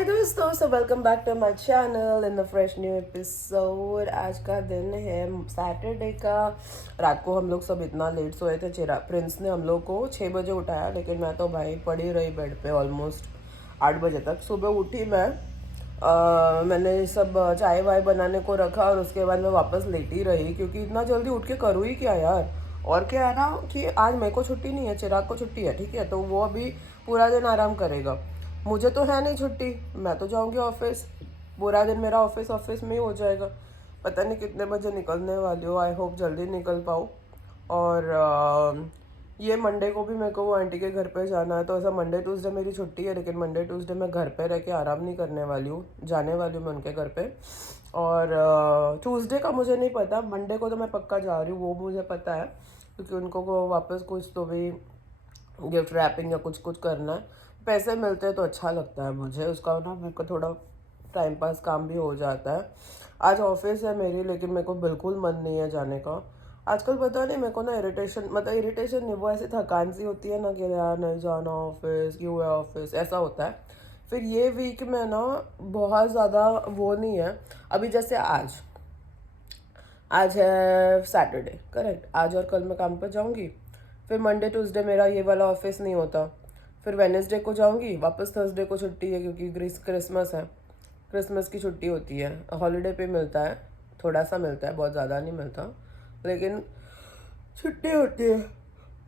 हाय दोस्तों, so welcome back to my channel in the fresh new episode. आज का दिन है सैटरडे का। रात को हम लोग सब इतना लेट सोए थे। प्रिंस ने हम लोग को 6 बजे उठाया, लेकिन मैं तो भाई पड़ी रही बेड पे ऑलमोस्ट 8 बजे तक। सुबह उठी मैं, मैंने सब चाय वाय बनाने को रखा और उसके बाद मैं वापस लेटी रही, क्योंकि इतना जल्दी उठ के करूँ ही क्या यार। और क्या है ना कि आज मेरे को छुट्टी नहीं है, चिराग को छुट्टी है, ठीक है, तो वो अभी पूरा दिन आराम करेगा। मुझे तो है नहीं छुट्टी, मैं तो जाऊंगी ऑफिस। पूरा दिन मेरा ऑफिस ऑफिस में ही हो जाएगा। पता नहीं कितने बजे निकलने वाली हो, आई होप जल्दी निकल पाऊँ। और ये मंडे को भी मेरे को वो आंटी के घर पे जाना है, तो ऐसा मंडे ट्यूसडे मेरी छुट्टी है, लेकिन मंडे ट्यूसडे मैं घर पे रह के आराम नहीं करने वाली हूँ, जाने वाली हूँ मैं उनके घर पे। और ट्यूसडे का मुझे नहीं पता, मंडे को तो मैं पक्का जा रही हूँ, वो मुझे पता है, क्योंकि उनको को वापस कुछ तो भी गिफ्ट रैपिंग या कुछ कुछ करना है। पैसे मिलते हैं तो अच्छा लगता है मुझे, उसका ना मेरे को थोड़ा टाइम पास काम भी हो जाता है। आज ऑफिस है मेरी, लेकिन मेरे को बिल्कुल मन नहीं है जाने का। आजकल पता नहीं मेरे को ना इरिटेशन, मतलब इरिटेशन नहीं, वो ऐसी थकान सी होती है ना कि यार नहीं जाना ऑफिस, क्यों है ऑफिस, ऐसा होता है। फिर ये वीक में ना बहुत ज़्यादा वो नहीं है। अभी जैसे आज आज है सैटरडे, करेक्ट, आज और कल मैं काम पर जाऊंगी। फिर मंडे ट्यूसडे मेरा ये वाला ऑफिस नहीं होता। फिर वेडनेसडे को जाऊंगी वापस, थर्सडे को छुट्टी है क्योंकि क्रिसमस है, क्रिसमस की छुट्टी होती है, हॉलीडे पे मिलता है, थोड़ा सा मिलता है, बहुत ज़्यादा नहीं मिलता, लेकिन छुट्टी होती है।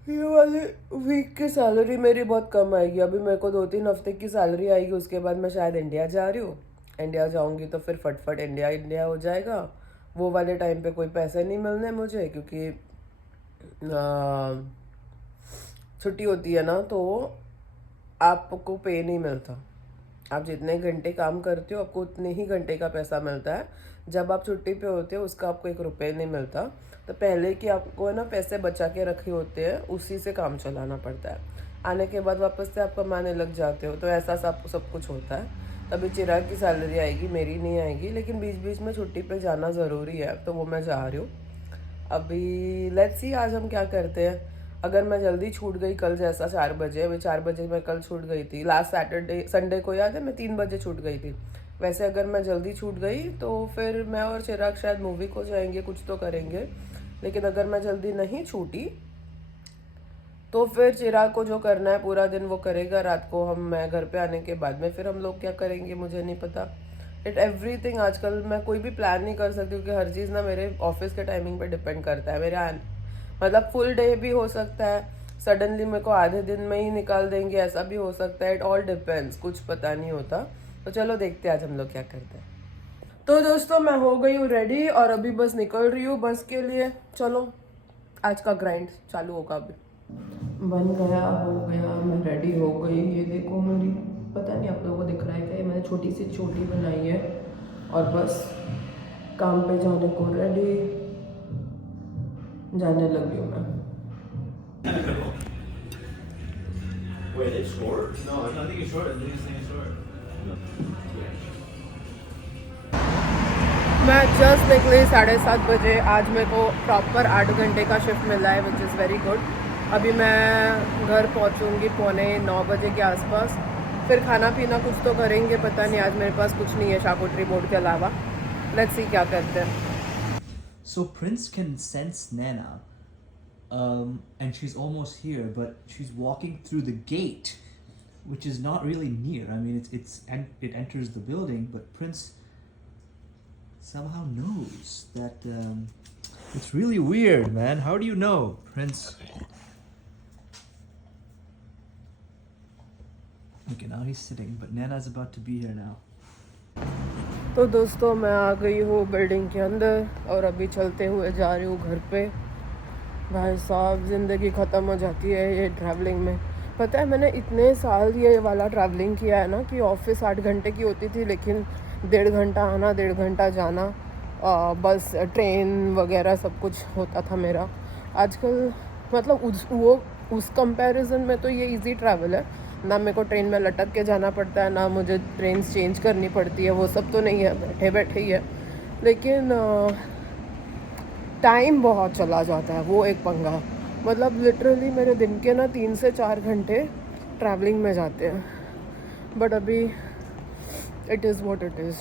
ये वाले वीक की सैलरी मेरी बहुत कम आएगी। अभी मेरे को 2-3 हफ्ते की सैलरी आएगी, उसके बाद मैं शायद इंडिया जा रही हूँ। इंडिया जाऊँगी तो फिर फटफट इंडिया इंडिया हो जाएगा। वो वाले टाइम पे कोई पैसे नहीं मिलने मुझे, क्योंकि छुट्टी होती है ना, तो आपको पे नहीं मिलता। आप जितने घंटे काम करते हो आपको उतने ही घंटे का पैसा मिलता है। जब आप छुट्टी पे होते हो उसका आपको 1 रुपये नहीं मिलता। तो पहले कि आपको है ना पैसे बचा के रखे होते हैं, उसी से काम चलाना पड़ता है। आने के बाद वापस से आप कमाने लग जाते हो, तो ऐसा सब कुछ होता है। तभी चिराग की सैलरी आएगी, मेरी नहीं आएगी, लेकिन बीच बीच में छुट्टी पे जाना ज़रूरी है, तो वो मैं जा रही हूँ। अभी लेट्स सी आज हम क्या करते हैं। अगर मैं जल्दी छूट गई कल जैसा 4 बजे, अभी 4 बजे मैं कल छूट गई थी, लास्ट सैटरडे संडे को याद है मैं 3 बजे छूट गई थी। वैसे अगर मैं जल्दी छूट गई तो फिर मैं और चिराग शायद मूवी को जाएंगे, कुछ तो करेंगे। लेकिन अगर मैं जल्दी नहीं छूटी तो फिर चिराग को जो करना है पूरा दिन वो करेगा। रात को मैं घर पे आने के बाद में फिर हम लोग क्या करेंगे मुझे नहीं पता। एवरीथिंग आजकल मैं कोई भी प्लान नहीं कर सकती, क्योंकि हर चीज़ ना मेरे ऑफिस के टाइमिंग पे डिपेंड करता है। मतलब फुल डे भी हो सकता है, सडनली मेरे को आधे दिन में ही निकाल देंगे, ऐसा भी हो सकता है। इट ऑल डिपेंड्स, कुछ पता नहीं होता। तो चलो देखते हैं आज हम लोग क्या करते हैं। तो दोस्तों मैं हो गई हूँ रेडी और अभी बस निकल रही हूँ बस के लिए। चलो आज का ग्राइंड चालू होगा। अभी बन गया, हो गया, मैं रेडी हो गई। ये देखो मेरी, पता नहीं आप लोगों को दिख रहा है क्या, ये मैंने छोटी सी चोटी बनाई है और बस काम पे जाने को रेडी जाने लगी हूँ मैं। Wait, it's short? No, I think it's short. I think it's short. मैं जस्ट निकली 7:30 बजे। आज मेरे को प्रॉपर 8 घंटे का शिफ्ट मिला है, विच इज़ वेरी गुड। अभी मैं घर पहुंचूंगी 8:45 के आसपास। फिर खाना पीना कुछ तो करेंगे, पता नहीं, आज मेरे पास कुछ नहीं है शाकोट्री बोर्ड के अलावा। लेट्स सी क्या करते हैं। So Prince can sense Nana, and she's almost here, but she's walking through the gate, which is not really near. I mean, it enters the building, but Prince somehow knows that. It's really weird, man. How do you know, Prince? Okay, now he's sitting, but Nana's about to be here now. तो दोस्तों मैं आ गई हूँ building के अंदर और अभी चलते हुए जा रही हूँ घर पे। भाई साहब ज़िंदगी ख़त्म हो जाती है ये ट्रैवलिंग में। पता है मैंने इतने साल ये वाला ट्रैवलिंग किया है ना, कि ऑफिस 8 घंटे की होती थी, लेकिन 1.5 घंटा आना 1.5 घंटा जाना, बस ट्रेन वगैरह सब कुछ होता था मेरा। आजकल मतलब उस कंपैरिजन में तो ये इजी ट्रैवल है ना। मेरे को ट्रेन में लटक के जाना पड़ता है, ना मुझे ट्रेन चेंज करनी पड़ती है, वो सब तो नहीं है, बैठे बैठे ही है। लेकिन टाइम बहुत चला जाता है, वो एक पंगा। मतलब लिटरली मेरे दिन के ना 3 से 4 घंटे ट्रैवलिंग में जाते हैं। बट अभी it is what it is,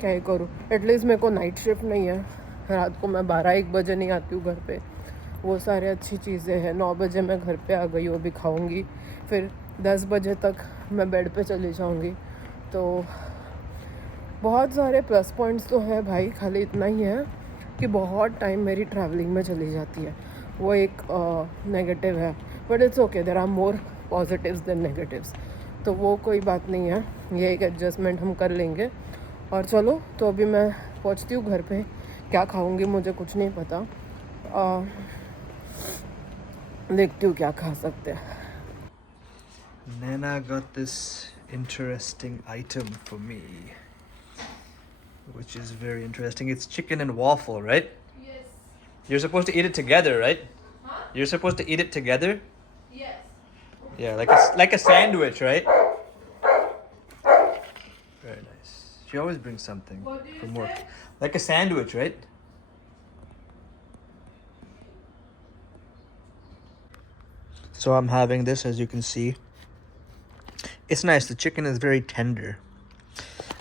क्या ही करूँ। एटलीस्ट मेरे को नाइट शिफ्ट नहीं है, रात को मैं 12-1 बजे नहीं आती हूँ घर पे, वो सारे अच्छी चीज़ें हैं। 9 बजे मैं घर पे आ गई, वो भी खाऊँगी, फिर 10 बजे तक मैं बेड पे चली जाऊँगी। तो बहुत सारे प्लस पॉइंट्स तो है भाई, खाली इतना ही है कि बहुत टाइम मेरी ट्रैवलिंग में चली जाती है, वो एक नेगेटिव है। But it's okay, there are more positives than negatives, तो वो कोई बात नहीं है, ये एक एडजस्टमेंट हम कर लेंगे। और चलो, तो अभी मैं पहुंचती हूँ घर पे, क्या खाऊंगी मुझे कुछ नहीं पता, देखती हूँ क्या खा सकते हैं। Nana got this interesting item for me, which is very interesting. It's chicken and waffle, right? Yes. You're supposed to eat it together, right? Huh? You're supposed to eat it together? Yes. Yeah, like a sandwich, right? Very nice. She always brings something What do you from work. say? Like a sandwich, right? So I'm having this, as you can see. It's nice. The chicken is very tender.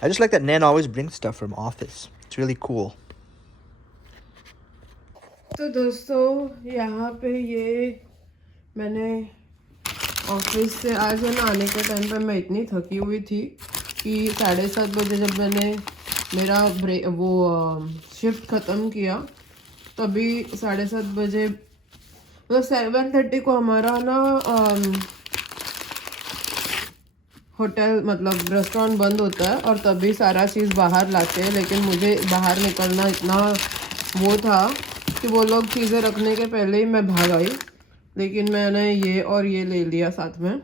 I just like that Nan always brings stuff from office. It's really cool. तो दोस्तों, यहाँ पे ये मैंने office से आज है ना, आने के टाइम पे मैं इतनी थकी हुई थी कि 7:30 बजे जब मैंने मेरा शिफ्ट ख़त्म किया, तभी 7:30 बजे, मतलब 7:30 को हमारा ना होटल मतलब रेस्टोरेंट बंद होता है, और तभी सारा चीज़ बाहर लाते हैं। लेकिन मुझे बाहर निकलना इतना वो था कि वो लोग चीज़ें रखने के पहले ही मैं भाग आई, लेकिन मैंने ये और ये ले लिया साथ में,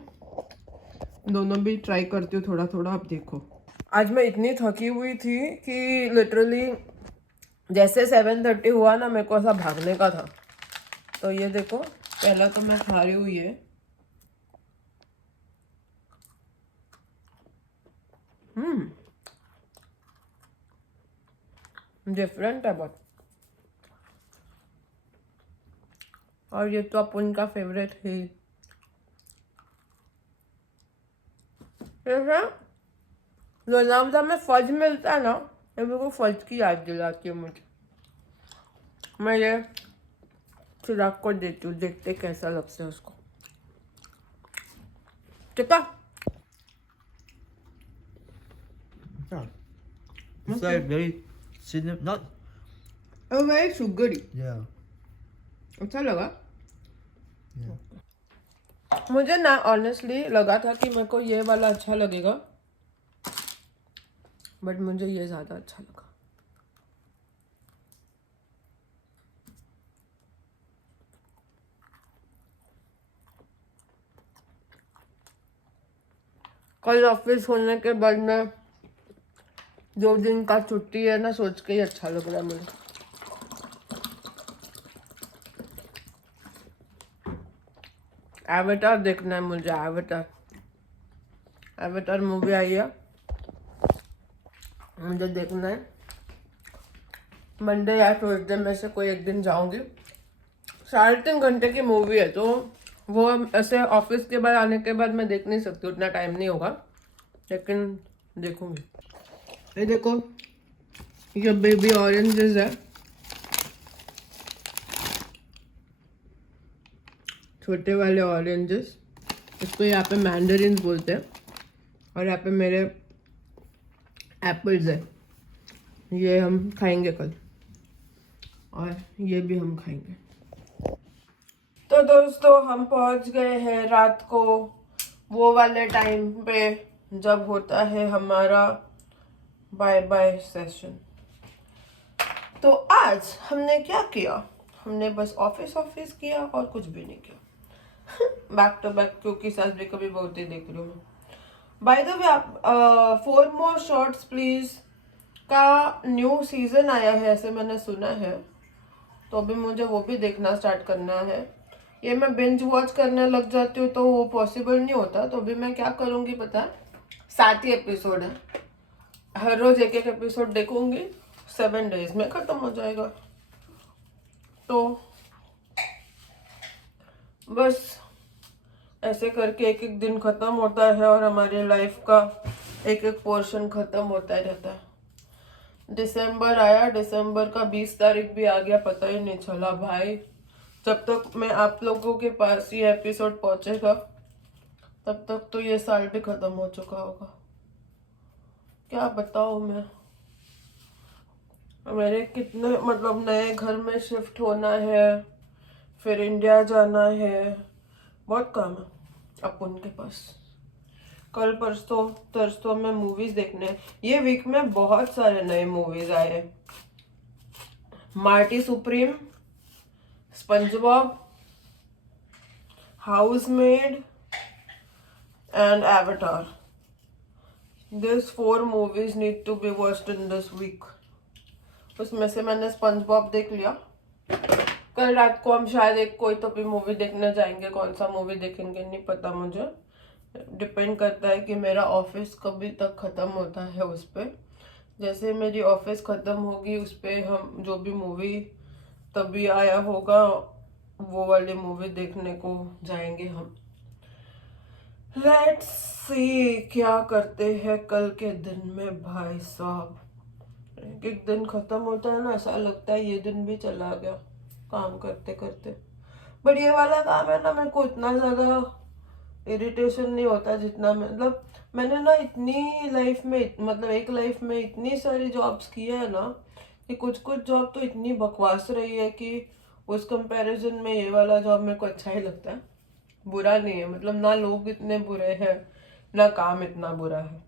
दोनों भी ट्राई करती हूँ थोड़ा थोड़ा। अब देखो, आज मैं इतनी थकी हुई थी कि लिटरली जैसे 7:30 हुआ ना, मेरे को ऐसा भागने का था। तो ये देखो, पहला तो मैं खा रही हूँ ये, डिफरेंट है बहुत। और ये तो अपन का फेवरेट है, लोनावला में फज मिलता है ना, ये मेरे को फज की याद दिलाती है मुझे। मैं ये चिराग को देती हूँ, देखते कैसा लगता है उसको। ठीक है, It's like very not. और वही शुगरी, Yeah. अच्छा लगा मुझे ना। ऑनेस्टली लगा था कि मेरे को ये वाला अच्छा लगेगा, बट मुझे ये ज़्यादा अच्छा लगा। कल ऑफिस होने के बाद में 2 दिन का छुट्टी है ना, सोच के ही अच्छा लग रहा है मुझे। एवेटार देखना है मुझे, एवेटार मूवी आई है, मुझे देखना है। मंडे या ट्यूसडे में से कोई एक दिन जाऊंगी। 3.5 घंटे की मूवी है, तो वो ऐसे ऑफिस के बाद आने के बाद मैं देख नहीं सकती, उतना टाइम नहीं होगा, लेकिन देखूंगी। ये देखो, ये बेबी ऑरेंजेस है, छोटे वाले ऑरेंजेस, इसको यहाँ पे मैंडरिन बोलते हैं, और यहाँ पे मेरे एप्पल्स है, ये हम खाएंगे कल, और ये भी हम खाएंगे। तो दोस्तों, हम पहुंच गए हैं रात को वो वाले टाइम पे जब होता है हमारा बाय बाय सेशन। तो आज हमने क्या किया, हमने बस ऑफिस किया और कुछ भी नहीं किया। बैक टू बैक, क्योंकि सच भी कभी बहुत ही देख रही हूँ। बाय द वे, आप 4 मोर शॉर्ट्स प्लीज का न्यू सीजन आया है, ऐसे मैंने सुना है, तो अभी मुझे वो भी देखना स्टार्ट करना है। ये मैं बिंज वॉच करने लग जाती हूँ तो वो पॉसिबल नहीं होता, तो अभी मैं क्या करूँगी पता है, 7 ही एपिसोड है, हर रोज एक एक एपिसोड देखूंगी, 7 डेज में खत्म हो जाएगा। तो बस ऐसे करके एक एक दिन खत्म होता है और हमारी लाइफ का एक एक पोर्शन खत्म होता ही रहता है। दिसंबर आया, दिसंबर का 20 तारीख भी आ गया, पता ही नहीं चला भाई। जब तक मैं आप लोगों के पास ये एपिसोड पहुंचेगा तब तक तो ये साल भी खत्म हो चुका होगा। क्या बताऊं मैं, मेरे कितने मतलब नए घर में शिफ्ट होना है, फिर इंडिया जाना है, बहुत काम है अपन के पास। कल परसों तरसों में मूवीज देखने, ये वीक में बहुत सारे नए मूवीज आए। Marty Supreme, SpongeBob, Housemaid and Avatar. This 4 movies need to be watched in this week. उसमें से मैंने स्पंजबॉब देख लिया। कल रात को हम शायद एक कोई तो भी मूवी देखने जाएंगे, कौन सा मूवी देखेंगे नहीं पता मुझे, डिपेंड करता है कि मेरा ऑफिस कभी तक ख़त्म होता है उस पर। जैसे मेरी ऑफिस ख़त्म होगी उस पर हम जो भी मूवी तभी आया होगा वो वाली मूवी देखने को जाएंगे हम। लेट्स सी क्या करते हैं कल के दिन में भाई साहब। एक दिन खत्म होता है ना, ऐसा लगता है ये दिन भी चला गया काम करते करते। बट ये वाला काम है ना, मेरे को इतना ज़्यादा इरिटेशन नहीं होता जितना मतलब मैंने ना इतनी लाइफ में मतलब एक लाइफ में इतनी सारी जॉब्स की है ना कि कुछ कुछ जॉब तो इतनी बकवास रही है कि उस कंपैरिजन में ये वाला जॉब मेरे को अच्छा ही लगता है। बुरा नहीं है, मतलब ना लोग इतने बुरे हैं ना काम इतना बुरा है।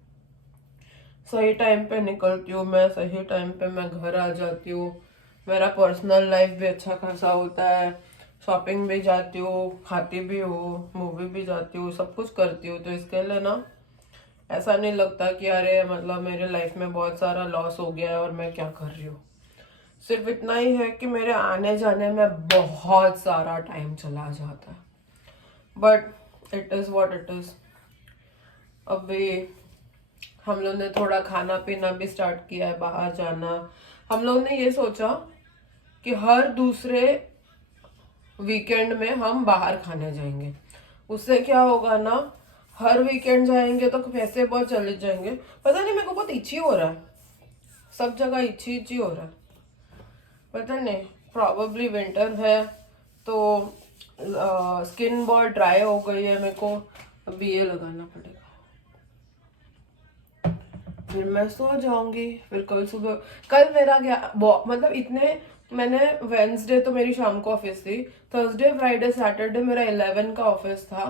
सही टाइम पे निकलती हूँ मैं, सही टाइम पे मैं घर आ जाती हूँ। मेरा पर्सनल लाइफ भी अच्छा खासा होता है, शॉपिंग भी जाती हूँ, खाती भी हूँ, मूवी भी जाती हूँ, सब कुछ करती हूँ। तो इसके लिए ना ऐसा नहीं लगता कि अरे मतलब मेरे लाइफ में बहुत सारा लॉस हो गया है और मैं क्या कर रही हूँ। सिर्फ इतना ही है कि मेरे आने जाने में बहुत सारा टाइम चला जाता है, but it is what it is. अभी हम लोग ने थोड़ा खाना पीना भी स्टार्ट किया है, बाहर जाना। हम लोग ने ये सोचा कि हर दूसरे वीकेंड में हम बाहर खाने जाएंगे। उससे क्या होगा ना, हर वीकेंड जाएंगे तो पैसे बहुत चले जाएंगे। पता नहीं मेरे को बहुत इच्छी हो रहा है, सब जगह इच्छी इच्छी हो रहा है, पता नहीं। प्रॉबेबली विंटर है तो स्किन बहुत ड्राई हो गई है मेरे को, अभी ये लगाना पड़ेगा, फिर मैं सो जाऊंगी। फिर कल सुबह, कल मेरा क्या मतलब इतने मैंने वेंसडे तो मेरी शाम को ऑफिस थी, थर्सडे फ्राइडे सैटरडे मेरा 11 का ऑफिस था।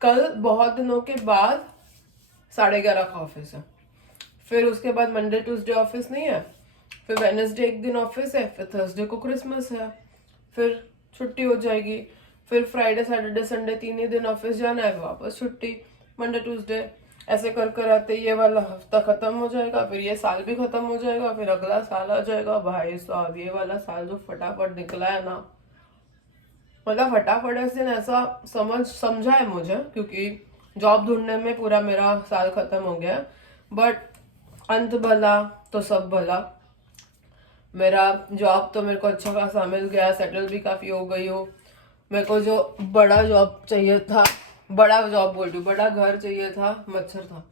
कल बहुत दिनों के बाद 11:30 का ऑफिस है। फिर उसके बाद मंडे ट्यूसडे ऑफिस नहीं है, फिर वेडनेसडे एक दिन ऑफिस है, फिर थर्सडे को क्रिसमस है, फिर छुट्टी हो जाएगी। फिर फ्राइडे सैटरडे संडे 3 ही दिन ऑफिस जाना है, वापस छुट्टी, मंडे ट्यूसडे। ऐसे कर कर आते ये वाला हफ्ता खत्म हो जाएगा, फिर ये साल भी खत्म हो जाएगा, फिर अगला साल आ जाएगा। भाई साहब ये वाला साल जो फटाफट निकला है ना, मतलब फटाफट ऐसे ऐसा समझा है मुझे, क्योंकि जॉब ढूंढने में पूरा मेरा साल खत्म हो गया। बट अंत भला तो सब भला। मेरा जॉब तो मेरे को अच्छा खासा मिल गया, सेटल भी काफ़ी हो गई हो। मेरे को जो बड़ा जॉब चाहिए था, बड़ा जॉब बोल रही हूँ, बड़ा घर चाहिए था, मच्छर था,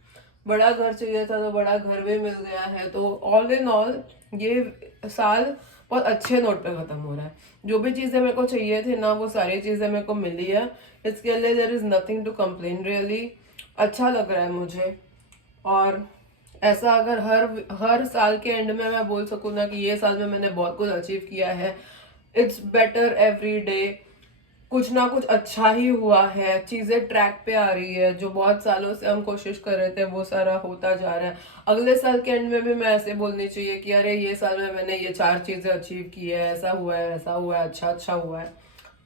बड़ा घर चाहिए था तो बड़ा घर भी मिल गया है। तो ऑल इन ऑल ये साल बहुत अच्छे नोट पे ख़त्म हो रहा है। जो भी चीज़ें मेरे को चाहिए थी ना, वो सारी चीज़ें मेरे को मिली है। इसके लिए there is nothing to complain really. अच्छा लग रहा है मुझे। और ऐसा अगर हर साल के एंड में मैं बोल सकूँ ना कि ये साल में मैंने बहुत कुछ अचीव किया है, इट्स बेटर एवरी डे। कुछ ना कुछ अच्छा ही हुआ है, चीज़ें ट्रैक पे आ रही है, जो बहुत सालों से हम कोशिश कर रहे थे वो सारा होता जा रहा है। अगले साल के एंड में भी मैं ऐसे बोलनी चाहिए कि अरे ये साल में मैंने ये 4 चीज़ें अचीव की है, ऐसा हुआ है, ऐसा हुआ है, अच्छा हुआ है,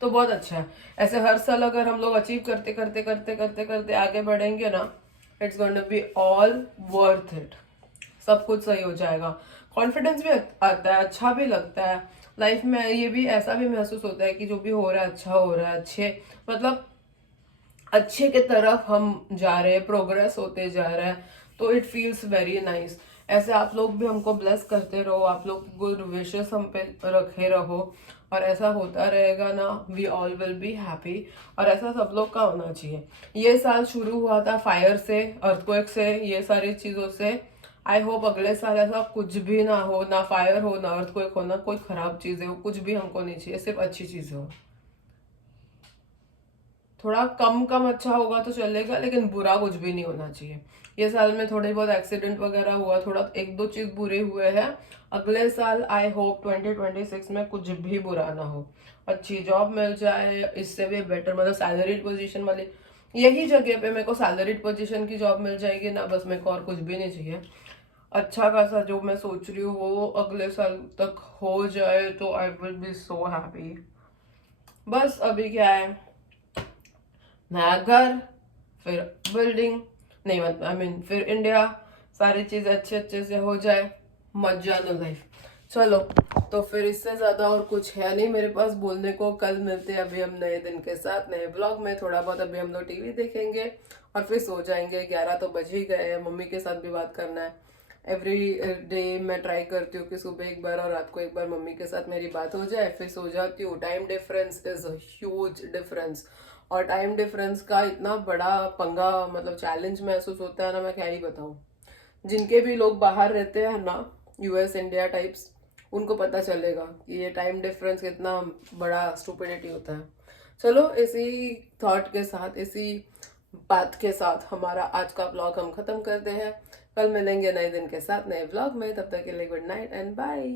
तो बहुत अच्छा है। ऐसे हर साल अगर हम लोग अचीव करते करते करते करते करते आगे बढ़ेंगे ना, it's going to be all worth it. सब कुछ सही हो जाएगा, कॉन्फिडेंस भी आता है, अच्छा भी लगता है लाइफ में। ये भी ऐसा भी महसूस होता है कि जो भी हो रहा है अच्छा हो रहा है, अच्छे मतलब अच्छे के तरफ हम जा रहे हैं, प्रोग्रेस होते जा रहा है, तो इट फील्स वेरी नाइस। ऐसे आप लोग भी हमको ब्लेस करते रहो, आप लोग गुड विशेस हम पे रखे रहो, और ऐसा होता रहेगा ना, we all will be happy. और ऐसा सब लोग का होना चाहिए। ये साल शुरू हुआ था फायर से, अर्थक्वेक से, ये सारी चीज़ों से। आई होप अगले साल ऐसा कुछ भी ना हो, ना फायर हो, ना अर्थक्वेक हो, ना कोई खराब चीज़ें हो, कुछ भी हमको नहीं चाहिए, सिर्फ अच्छी चीज़ें हो। थोड़ा कम कम अच्छा होगा तो चलेगा, लेकिन बुरा कुछ भी नहीं होना चाहिए। ये साल में थोड़े बहुत एक्सीडेंट वगैरह हुआ, थोड़ा एक दो चीज बुरे हुए हैं। अगले साल आई होप 2026 में कुछ भी बुरा ना हो, अच्छी जॉब मिल जाए, इससे भी बेटर, मतलब सैलरीड पोजीशन वाली, यही जगह पे मेरे को सैलरीड पोजीशन की जॉब मिल जाएगी ना, बस मेरे को और कुछ भी नहीं चाहिए। अच्छा खासा जो मैं सोच रही हूँ वो अगले साल तक हो जाए तो I will be so happy. बस अभी क्या है, नया घर, फिर बिल्डिंग, नहीं मतलब आई मीन फिर इंडिया, सारी चीज़ अच्छे अच्छे से हो जाए, मजा लो लाइफ। चलो, तो फिर इससे ज़्यादा और कुछ है नहीं मेरे पास बोलने को। कल मिलते हैं अभी हम नए दिन के साथ, नए ब्लॉग में। थोड़ा बहुत अभी हम लोग टीवी देखेंगे और फिर सो जाएंगे। 11 तो बज ही गए हैं, मम्मी के साथ भी बात करना है। एवरी डे मैं ट्राई करती हूँ कि सुबह एक बार और रात को एक बार मम्मी के साथ मेरी बात हो जाए, फिर सो जाती हूँ। Time difference is a huge difference, और टाइम डिफरेंस का इतना बड़ा पंगा, मतलब चैलेंज महसूस होता है ना, मैं क्या ही बताऊँ। जिनके भी लोग बाहर रहते हैं ना, यूएस इंडिया टाइप्स, उनको पता चलेगा कि ये टाइम डिफरेंस कितना बड़ा स्टूपिडिटी होता है। चलो, इसी थॉट के साथ, इसी बात के साथ हमारा आज का ब्लॉग हम खत्म करते हैं। कल मिलेंगे नए दिन के साथ, नए ब्लॉग में। तब तक के लिए गुड नाइट एंड बाय।